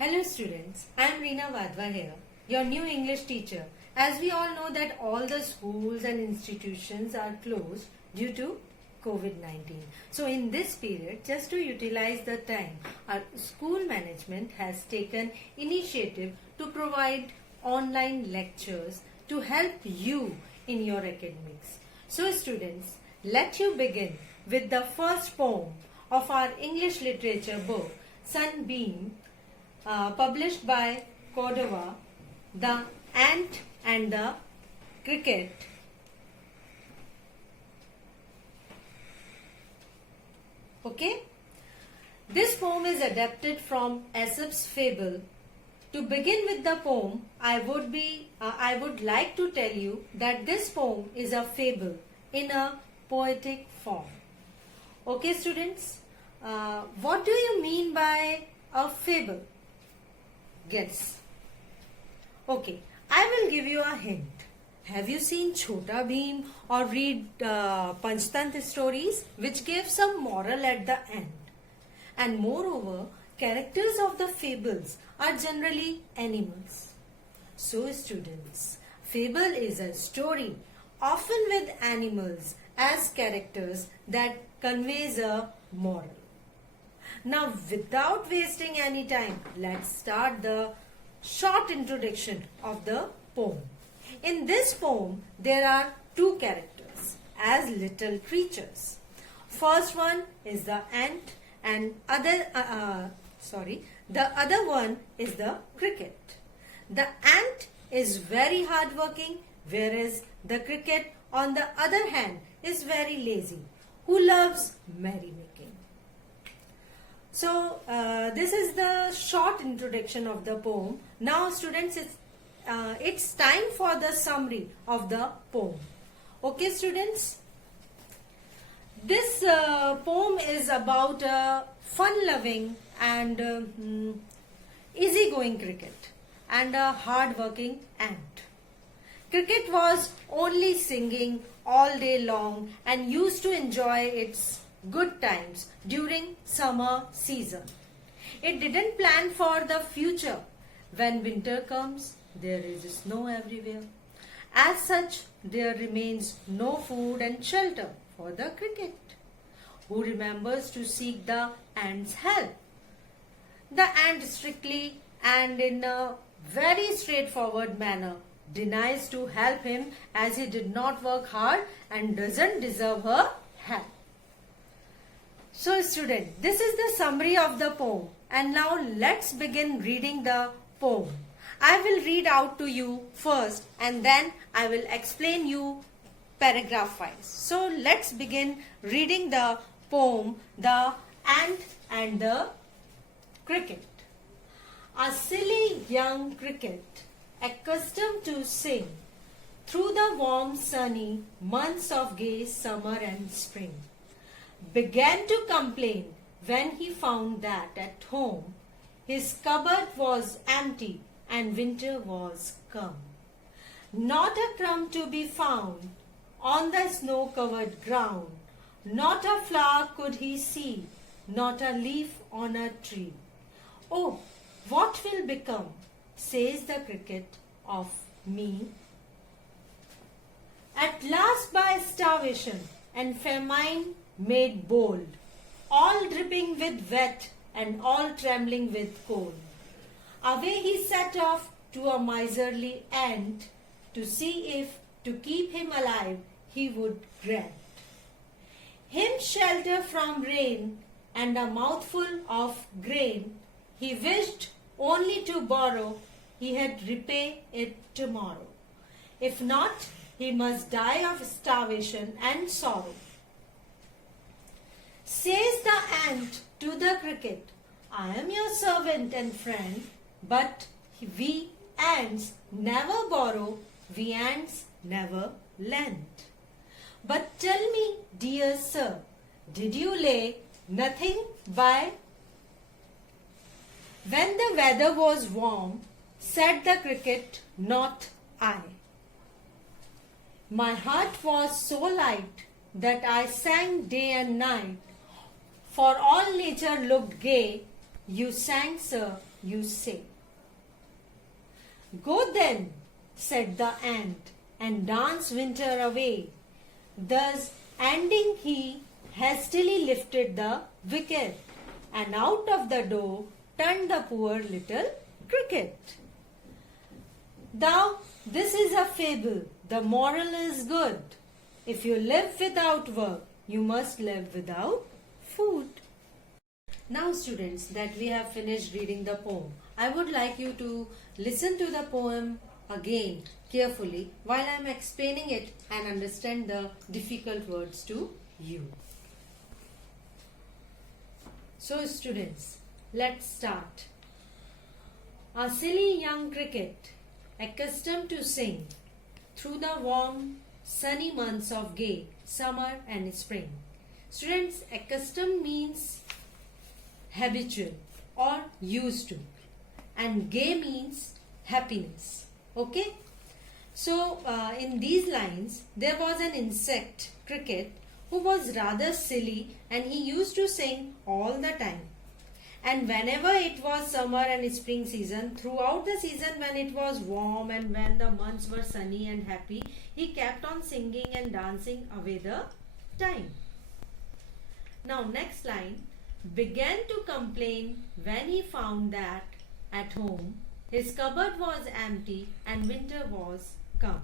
Hello students, I am Reenawadhwa here, your new English teacher. As we all know that all the schools and institutions are closed due to COVID-19. So in this period, just to utilize the time, our school management has taken initiative to provide online lectures to help you in your academics. So students, let you begin with the first poem of our English literature book, Sunbeam, published by Cordova, The Ant and the Cricket. Okay? This poem is adapted from Aesop's fable. To begin with the poem, I would like to tell you that this poem is a fable in a poetic form. Okay, students? What do you mean by a fable? Guess. Okay, I will give you a hint. Have you seen Chhota Bheem or read Panchtantra stories which give some moral at the end? And moreover, characters of the fables are generally animals. So students, fable is a story often with animals as characters that conveys a moral. Now, without wasting any time, let's start the short introduction of the poem. In this poem, there are two characters as little creatures. First one is the ant and the other one is the cricket. The ant is very hardworking, whereas the cricket, on the other hand, is very lazy, who loves merrymaking. So, this is the short introduction of the poem. Now, students, it's time for the summary of the poem. Okay, students? This poem is about a fun-loving and easygoing cricket and a hard-working ant. Cricket was only singing all day long and used to enjoy its good times during summer season. It didn't plan for the future. When winter comes, there is snow everywhere. As such, there remains no food and shelter for the cricket, who remembers to seek the ant's help. The ant strictly and in a very straightforward manner denies to help him as he did not work hard and doesn't deserve her help. So student, this is the summary of the poem, and now let's begin reading the poem. I will read out to you first and then I will explain you paragraph wise. So let's begin reading the poem, The Ant and the Cricket. A silly young cricket, accustomed to sing through the warm sunny months of gay summer and spring, began to complain when he found that at home his cupboard was empty and winter was come. Not a crumb to be found on the snow-covered ground, not a flower could he see, not a leaf on a tree. Oh, what will become, says the cricket, of me? At last by starvation and famine made bold, all dripping with wet and all trembling with cold, away he set off to a miserly ant to see if, to keep him alive, he would grant him shelter from rain and a mouthful of grain. He wished only to borrow, he had repay it tomorrow. If not, he must die of starvation and sorrow. Says the ant to the cricket, I am your servant and friend, but we ants never borrow, we ants never lend. But tell me, dear sir, did you lay nothing by? When the weather was warm, said the cricket, not I. My heart was so light that I sang day and night, for all nature looked gay, You sang, sir, you say. Go then, said the ant, and dance winter away. Thus ending, he hastily lifted the wicket, and out of the door turned the poor little cricket. Thou, this is a fable. The moral is good. If you live without work, you must live without food. Now students, that we have finished reading the poem, I would like you to listen to the poem again carefully while I am explaining it and understand the difficult words to you. So students, let's start. A silly young cricket, accustomed to sing through the warm sunny months of gay summer and spring. Students, accustomed means habitual or used to, and gay means happiness. Okay, so in these lines there was an insect cricket who was rather silly, and he used to sing all the time. And whenever it was summer and spring season, throughout the season when it was warm and when the months were sunny and happy, he kept on singing and dancing away the time. Now next line, began to complain when he found that at home his cupboard was empty and winter was come.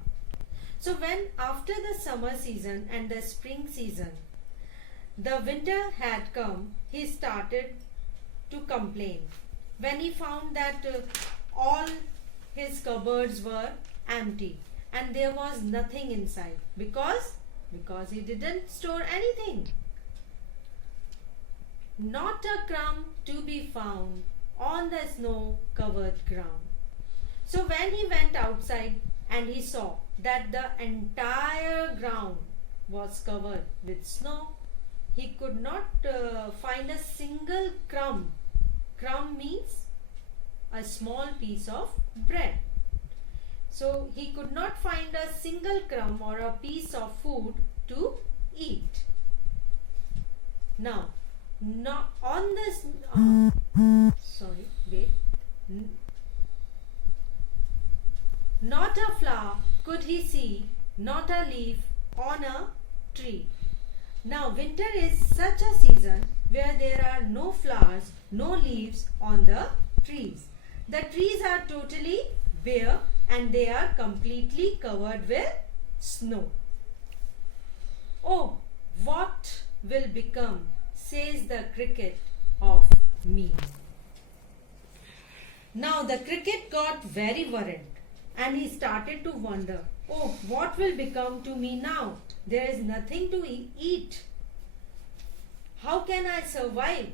So when after the summer season and the spring season, the winter had come, he started to complain when he found that all his cupboards were empty and there was nothing inside because he didn't store anything. Not a crumb to be found on the snow covered ground. So when he went outside and he saw that the entire ground was covered with snow, he could not find a single crumb. Crumb means a small piece of bread. So he could not find a single crumb or a piece of food to eat. Now, on this, not a flower could he see, not a leaf on a tree. Now winter is such a season where there are no flowers, no leaves on the trees. The trees are totally bare and they are completely covered with snow. Oh, what will become, says the cricket, of me? Now the cricket got very worried and he started to wonder, oh, what will become to me now? There is nothing to eat. How can I survive?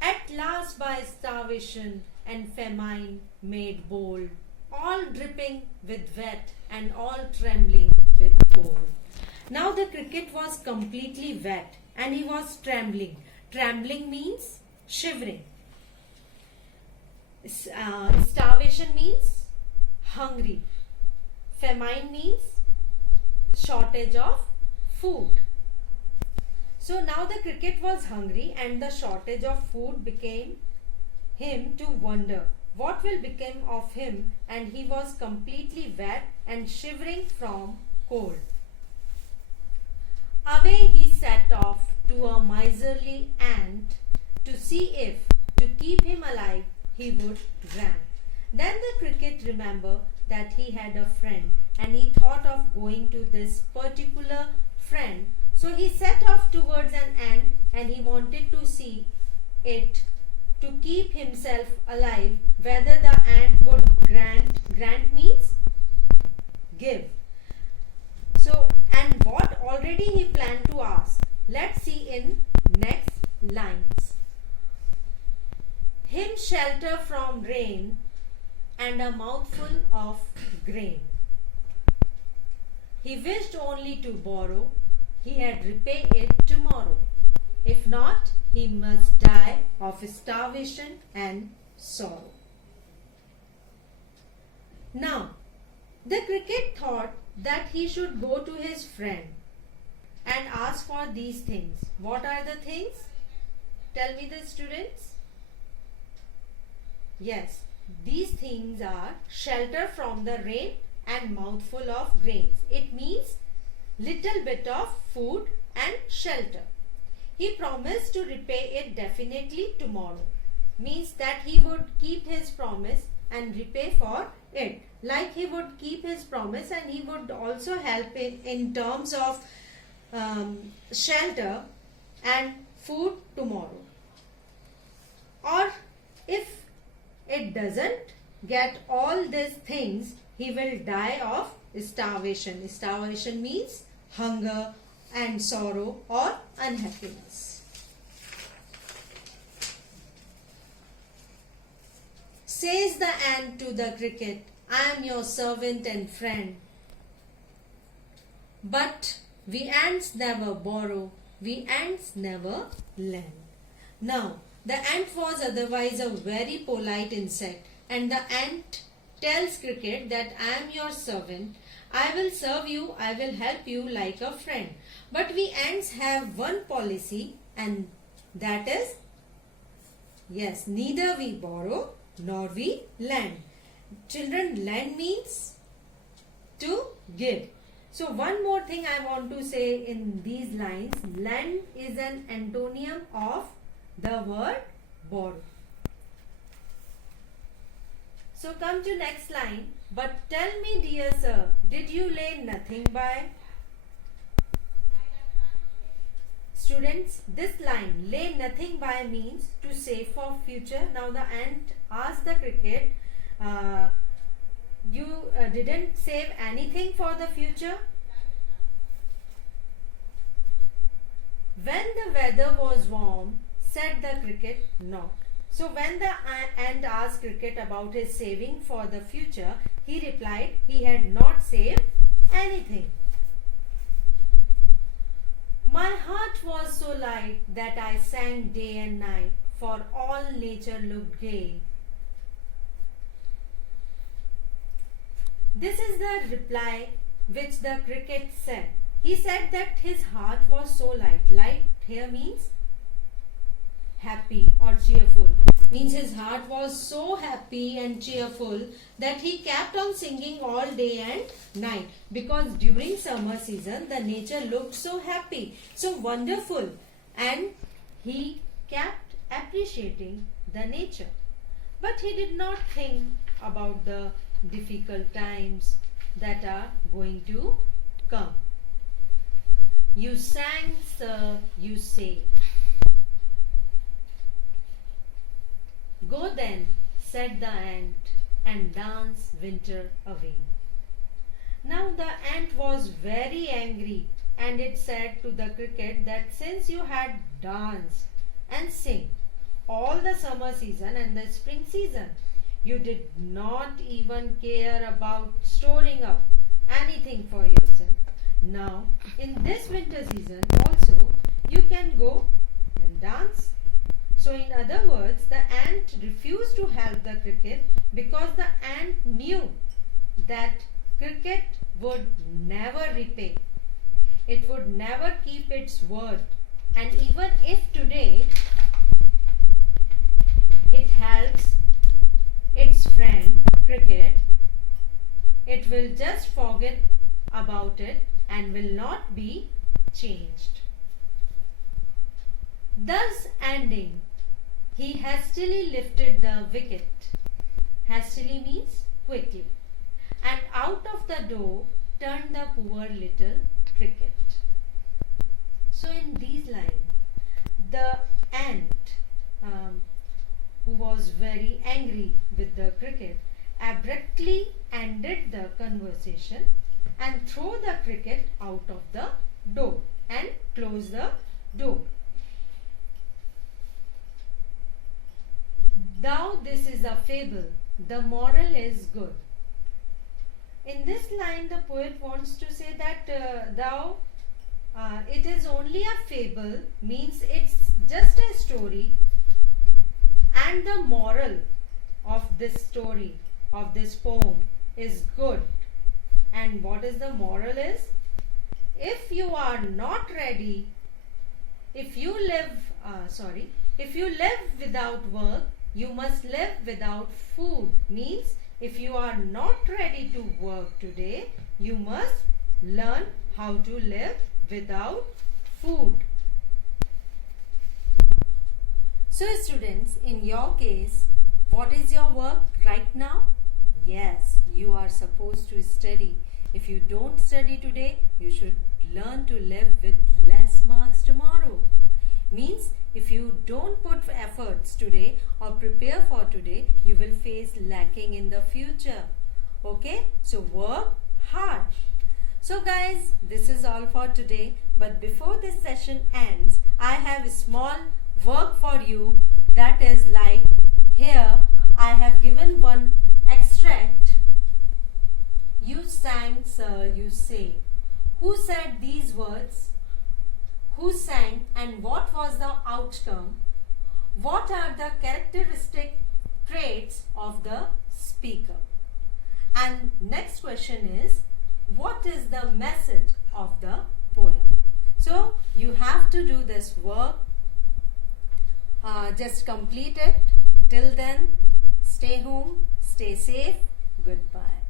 At last by starvation and famine made bold, all dripping with wet and all trembling with cold. Now the cricket was completely wet and he was trembling. Trembling means shivering. Starvation means hungry. Famine means shortage of food. So now the cricket was hungry and the shortage of food became him to wonder what will become of him, and he was completely wet and shivering from cold. Away he set off to a miserly ant to see if, to keep him alive, he would grant. Then the cricket remembered that he had a friend and he thought of going to this particular friend. So he set off towards an ant and he wanted to see it, to keep himself alive, whether the ant would grant means give. So, and what already he planned to ask. Let's see in next lines. Him shelter from rain and a mouthful of grain. He wished only to borrow, he had repay it tomorrow. If not, he must die of starvation and sorrow. Now, the cricket thought that he should go to his friend and ask for these things. What are the things? Tell me, the students. Yes, these things are shelter from the rain and mouthful of grains. It means little bit of food and shelter. He promised to repay it definitely tomorrow. Means that he would keep his promise and repay for it. Like he would keep his promise and he would also help in terms of shelter and food tomorrow. Or if it doesn't get all these things, he will die of starvation. Starvation means hunger and sorrow or unhappiness. Says the ant to the cricket, I am your servant and friend. But we ants never borrow, we ants never lend. Now, the ant was otherwise a very polite insect, and the ant tells cricket that I am your servant, I will serve you, I will help you like a friend. But we ants have one policy, and that is, yes, neither we borrow nor we lend. Children, lend means to give. So one more thing I want to say in these lines, lend is an antonym of the word borrow. So come to next line. But tell me, dear sir, did you lay nothing by? Students, this line, lay nothing by, means to save for future. Now the ant asked the cricket, you didn't save anything for the future? When the weather was warm, said the cricket, not. So when the ant asked cricket about his saving for the future, he replied he had not saved anything. My heart was so light that I sang day and night, for all nature looked gay. This is the reply which the cricket said. He said that his heart was so light. Light here means happy or cheerful. Means his heart was so happy and cheerful that he kept on singing all day and night, because during summer season the nature looked so happy, so wonderful, and he kept appreciating the nature. But he did not think about the difficult times that are going to come. You sang, sir, you say. Go then, said the ant, and dance winter away. Now the ant was very angry, and it said to the cricket that since you had danced and sing all the summer season and the spring season, you did not even care about storing up anything for yourself. Now, in this winter season also, you can go and dance. So in other words, the ant refused to help the cricket because the ant knew that cricket would never repay. It would never keep its word. And even if today it helps its friend cricket, it will just forget about it and will not be changed. Thus ending, he hastily lifted the wicket. Hastily means quickly. And out of the door turned the poor little cricket. So in these lines, the ant who was very angry with the cricket abruptly ended the conversation and threw the cricket out of the door and closed the door. Thou, this is a fable, the moral is good. In this line, the poet wants to say that thou, it is only a fable, means it's just a story, and the moral of this story, of this poem, is good. And what is the moral is? If you are not ready, if you live without work, you must live without food. Means if you are not ready to work today, you must learn how to live without food. So students, in your case, what is your work right now? Yes, you are supposed to study. If you don't study today, you should learn to live with less marks tomorrow. Means if you don't put efforts today or prepare for today, you will face lacking in the future. Okay, so work hard. So guys, this is all for today. But before this session ends, I have a small work for you. That is like here I have given one extract. You sang, sir, you say. Who said these words? Who sang and what was the outcome? What are the characteristic traits of the speaker? And next question is, what is the message of the poem? So you have to do this work. Just complete it. Till then, stay home, stay safe. Goodbye.